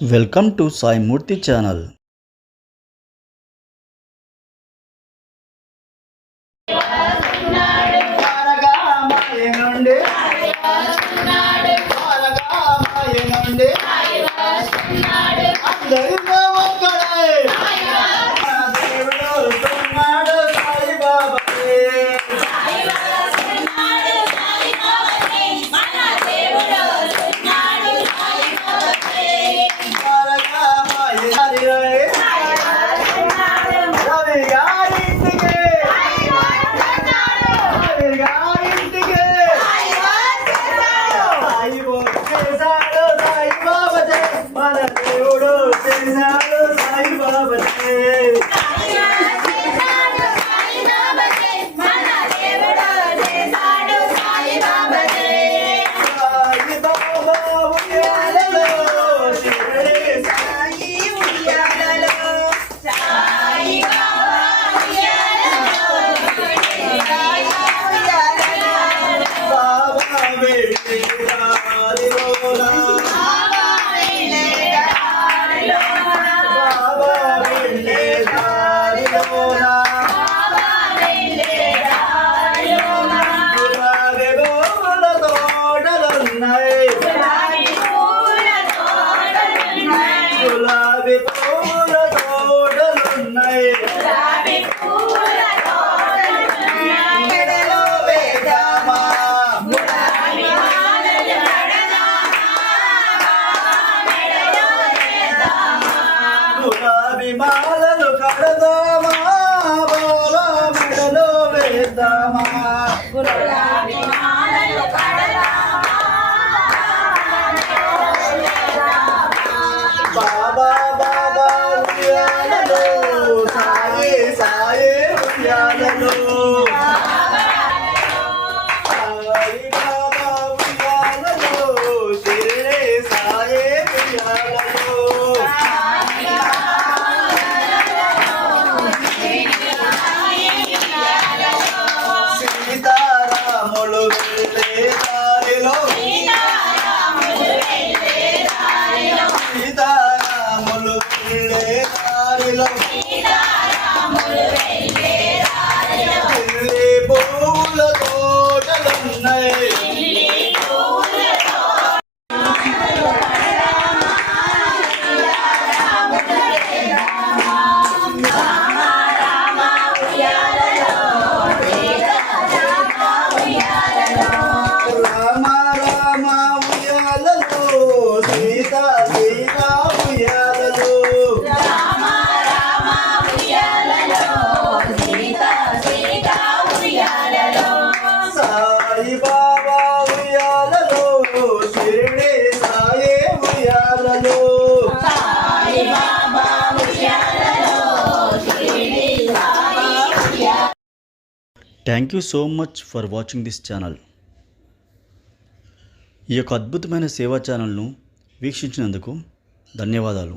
Welcome to Sai Murthy channel. గులాబీ పూల తోటలున్నాయి. గులాబీ మాలలు కడదామా? బాబా మెడలో వేద్దామా గులాబీ love. Thank you so much for watching this channel ఈ యొక్క అద్భుతమైన సేవా ఛానల్ను వీక్షించినందుకు ధన్యవాదాలు.